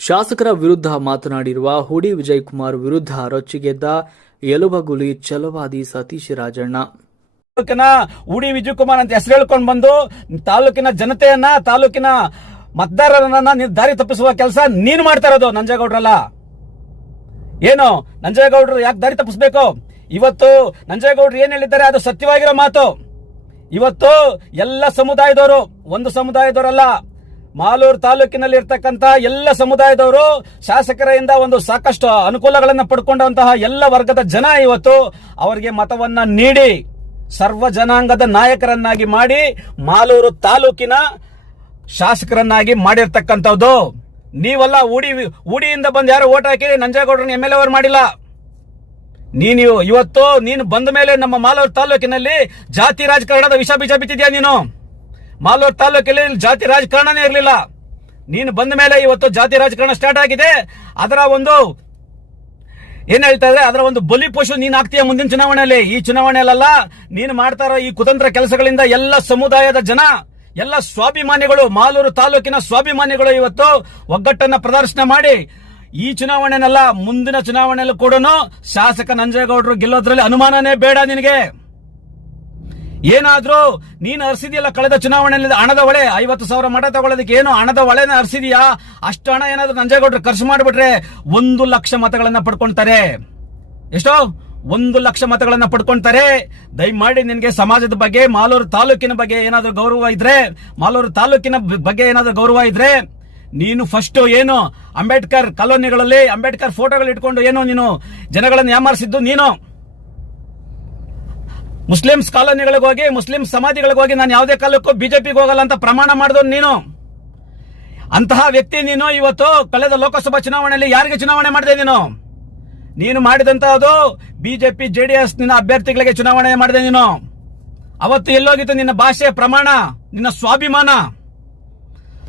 ಶಾಸಕರ ವಿರುದ್ಧ ಮಾತನಾಡಿರುವ ಹುಡಿ ವಿಜಯಕುಮಾರ್ ವಿರುದ್ಧ ರೊಚ್ಚಿಗೆದ್ದ ಯಲುಬಗುಲಿ ಛಲವಾದಿ ಸತೀಶ್ ರಾಜಣ್ಣ. ತಾಲೂಕಿನ ಹುಡಿ ವಿಜಯಕುಮಾರ್ ಅಂತ ಹೆಸರು ಹೇಳ್ಕೊಂಡು ಬಂದು ತಾಲೂಕಿನ ಜನತೆಯನ್ನ, ತಾಲೂಕಿನ ಮತದಾರರನ್ನ ದಾರಿ ತಪ್ಪಿಸುವ ಕೆಲಸ ನೀನು ಮಾಡ್ತಾ ಇರೋದು. ನಂಜೇಗೌಡ್ರಲ್ಲ. ಏನು ನಂಜೇಗೌಡರು ಯಾಕೆ ದಾರಿ ತಪ್ಪಿಸ್ಬೇಕು? ಇವತ್ತು ನಂಜೇಗೌಡರು ಏನ್ ಹೇಳಿದ್ದಾರೆ ಅದು ಸತ್ಯವಾಗಿರೋ ಮಾತು. ಇವತ್ತು ಎಲ್ಲ ಸಮುದಾಯದವರು, ಒಂದು ಸಮುದಾಯದವರಲ್ಲ, ಮಾಲೂರು ತಾಲೂಕಿನಲ್ಲಿ ಇರ್ತಕ್ಕಂಥ ಎಲ್ಲ ಸಮುದಾಯದವರು ಶಾಸಕರಿಂದ ಒಂದು ಸಾಕಷ್ಟು ಅನುಕೂಲಗಳನ್ನು ಪಡ್ಕೊಂಡಂತಹ ಎಲ್ಲ ವರ್ಗದ ಜನ ಇವತ್ತು ಅವರಿಗೆ ಮತವನ್ನ ನೀಡಿ ಸರ್ವ ಜನಾಂಗದ ನಾಯಕರನ್ನಾಗಿ ಮಾಡಿ ಮಾಲೂರು ತಾಲೂಕಿನ ಶಾಸಕರನ್ನಾಗಿ ಮಾಡಿರ್ತಕ್ಕಂಥದ್ದು. ನೀವಲ್ಲ, ಉಡಿಯಿಂದ ಬಂದು ಯಾರು ಓಟ್ ಹಾಕಿ ನಂಜೇಗೌಡರನ್ನ MLA ಅವರು ಮಾಡಿಲ್ಲ. ಇವತ್ತು ನೀನು ಬಂದ ಮೇಲೆ ನಮ್ಮ ಮಾಲೂರು ತಾಲೂಕಿನಲ್ಲಿ ಜಾತಿ ರಾಜಕಾರಣದ ವಿಷ ಬೀಜ ಬಿತ್ತಿದ್ಯಾ. ನೀನು ಮಾಲೂರು ತಾಲೂಕಲ್ಲಿ ಜಾತಿ ರಾಜಕಾರಣನೇ ಇರಲಿಲ್ಲ. ನೀನು ಬಂದ ಮೇಲೆ ಇವತ್ತು ಜಾತಿ ರಾಜಕಾರಣ ಸ್ಟಾರ್ಟ್ ಆಗಿದೆ. ಅದರ ಒಂದು ಏನ್ ಹೇಳ್ತಾ ಇದ್ರೆ ಅದರ ಒಂದು ಬಲಿ ಪಶು ನೀನ್ ಆಗ್ತೀಯ ಮುಂದಿನ ಚುನಾವಣೆಯಲ್ಲಿ. ಈ ಚುನಾವಣೆಯಲ್ಲ, ನೀನು ಮಾಡ್ತಾ ಇರೋ ಈ ಕುತಂತ್ರ ಕೆಲಸಗಳಿಂದ ಎಲ್ಲ ಸಮುದಾಯದ ಜನ, ಎಲ್ಲ ಸ್ವಾಭಿಮಾನಿಗಳು, ಮಾಲೂರು ತಾಲೂಕಿನ ಸ್ವಾಭಿಮಾನಿಗಳು ಇವತ್ತು ಒಗ್ಗಟ್ಟನ್ನ ಪ್ರದರ್ಶನ ಮಾಡಿ ಈ ಚುನಾವಣೆನಲ್ಲ, ಮುಂದಿನ ಚುನಾವಣೆಯಲ್ಲೂ ಕೂಡ ಶಾಸಕ ನಂಜೇಗೌಡರು ಗೆಲ್ಲೋದ್ರಲ್ಲಿ ಅನುಮಾನನೇ ಬೇಡ ನಿನಗೆ. ಏನಾದ್ರೂ ನೀನು ಹರಿಸಿದೆಯಲ್ಲ ಕಳೆದ ಚುನಾವಣೆಯಲ್ಲಿ ಹಣದ ಹೊಳೆ, 50,000 ಮಠ ತಗೊಳ್ಳೋದಕ್ಕೆ ಏನು ಹಣದ ಹೊಳೆನ ಹರಿಸಿದೀಯಾ? ಅಷ್ಟು ಹಣ ಏನಾದ್ರೂ ನಂಜೇಗೌಡರು ಖರ್ಚು ಮಾಡಿಬಿಟ್ರೆ 1 ಲಕ್ಷ ಮತಗಳನ್ನ ಪಡ್ಕೊಂತಾರೆ. ಎಷ್ಟೋ 1 ಲಕ್ಷ ಮತಗಳನ್ನ ಪಡ್ಕೊಂತಾರೆ. ದಯಮಾಡಿ ನಿನಗೆ ಸಮಾಜದ ಬಗ್ಗೆ, ಮಾಲೂರು ತಾಲೂಕಿನ ಬಗ್ಗೆ ಏನಾದ್ರೂ ಗೌರವ ಇದ್ರೆ, ಮಾಲೂರು ತಾಲೂಕಿನ ಬಗ್ಗೆ ಏನಾದ್ರೂ ಗೌರವ ಇದ್ರೆ ನೀನು ಫಸ್ಟ್ ಏನು ಅಂಬೇಡ್ಕರ್ ಕಾಲೋನಿಗಳಲ್ಲಿ ಅಂಬೇಡ್ಕರ್ ಫೋಟೋಗಳು ಇಟ್ಕೊಂಡು ಏನು ನೀನು ಜನಗಳನ್ನು ಯಾಮಾರಿಸಿದ್ದು ನೀನು. ಮುಸ್ಲಿಮ್ಸ್ ಕಾಲೋನಿಗಳಿಗೆ ಹೋಗಿ, ಮುಸ್ಲಿಂ ಸಮಾಧಿಗಳಿಗೆ ಹೋಗಿ ನಾನು ಯಾವುದೇ ಕಾಲಕ್ಕೂ ಬಿಜೆಪಿಗೆ ಹೋಗಲ್ಲ ಅಂತ ಪ್ರಮಾಣ ಮಾಡಿದವನು ನೀನು. ಅಂತಹ ವ್ಯಕ್ತಿ ನೀನು. ಇವತ್ತು ಕಳೆದ ಲೋಕಸಭಾ ಚುನಾವಣೆಯಲ್ಲಿ ಯಾರಿಗೆ ಚುನಾವಣೆ ಮಾಡಿದೆ ನೀನು ಮಾಡಿದಂತಹದ್ದು ಬಿಜೆಪಿ JDS ನಿನ್ನ ಅಭ್ಯರ್ಥಿಗಳಿಗೆ ಚುನಾವಣೆ ಮಾಡಿದೆ ನೀನು. ಅವತ್ತು ಎಲ್ಲೋಗಿತ್ತು ನಿನ್ನ ಭಾಷೆ ಪ್ರಮಾಣ, ನಿನ್ನ ಸ್ವಾಭಿಮಾನ?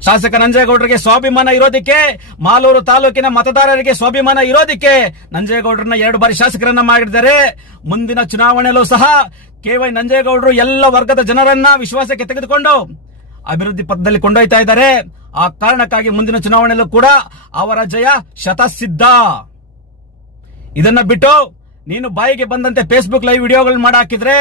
ಶಾಸಕ ನಂಜೇಗೌಡರಿಗೆ ಸ್ವಾಭಿಮಾನ ಇರೋದಕ್ಕೆ, ಮಾಲೂರು ತಾಲೂಕಿನ ಮತದಾರರಿಗೆ ಸ್ವಾಭಿಮಾನ ಇರೋದಕ್ಕೆ ನಂಜೇಗೌಡರನ್ನ 2 ಬಾರಿ ಶಾಸಕರನ್ನ ಮಾಡಿದ್ದಾರೆ. ಮುಂದಿನ ಚುನಾವಣೆಯಲ್ಲೂ ಸಹ KY ನಂಜೇಗೌಡರು ಎಲ್ಲ ವರ್ಗದ ಜನರನ್ನ ವಿಶ್ವಾಸಕ್ಕೆ ತೆಗೆದುಕೊಂಡು ಅಭಿವೃದ್ಧಿ ಪಥದಲ್ಲಿ ಕೊಂಡೊಯ್ತಾ ಇದ್ದಾರೆ. ಆ ಕಾರಣಕ್ಕಾಗಿ ಮುಂದಿನ ಚುನಾವಣೆಯಲ್ಲೂ ಕೂಡ ಅವರ ಜಯ ಶತಸಿದ್ಧ. ಇದನ್ನ ಬಿಟ್ಟು ನೀನು ಬಾಯಿಗೆ ಬಂದಂತೆ ಫೇಸ್ಬುಕ್ ಲೈವ್ ವಿಡಿಯೋಗಳನ್ನ ಮಾಡಾಕಿದ್ರೆ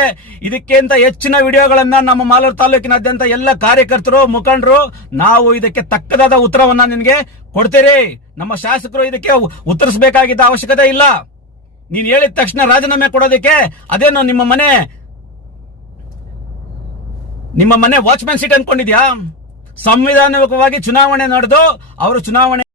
ಇದಕ್ಕಿಂತ ಹೆಚ್ಚಿನ ವಿಡಿಯೋಗಳನ್ನ ನಮ್ಮ ಮಾಲೂರು ತಾಲೂಕಿನಾದ್ಯಂತ ಎಲ್ಲ ಕಾರ್ಯಕರ್ತರು, ಮುಖಂಡರು ನಾವು ಇದಕ್ಕೆ ತಕ್ಕದಾದ ಉತ್ತರವನ್ನ ನಿನಗೆ ಕೊಡ್ತೀರಿ. ನಮ್ಮ ಶಾಸಕರು ಇದಕ್ಕೆ ಉತ್ತರಿಸಬೇಕಾಗಿದ್ದ ಅವಶ್ಯಕತೆ ಇಲ್ಲ. ನೀನು ಹೇಳಿದ ತಕ್ಷಣ ರಾಜೀನಾಮೆ ಕೊಡೋದಕ್ಕೆ ಅದೇನು ನಿಮ್ಮ ಮನೆ ವಾಚ್ಮ್ಯಾನ್ ಸೀಟ್ ಅನ್ಕೊಂಡಿದ್ಯಾ? ಸಂವಿಧಾನಿಕವಾಗಿ ಚುನಾವಣೆ ನಡೆದು ಅವರು ಚುನಾವಣೆ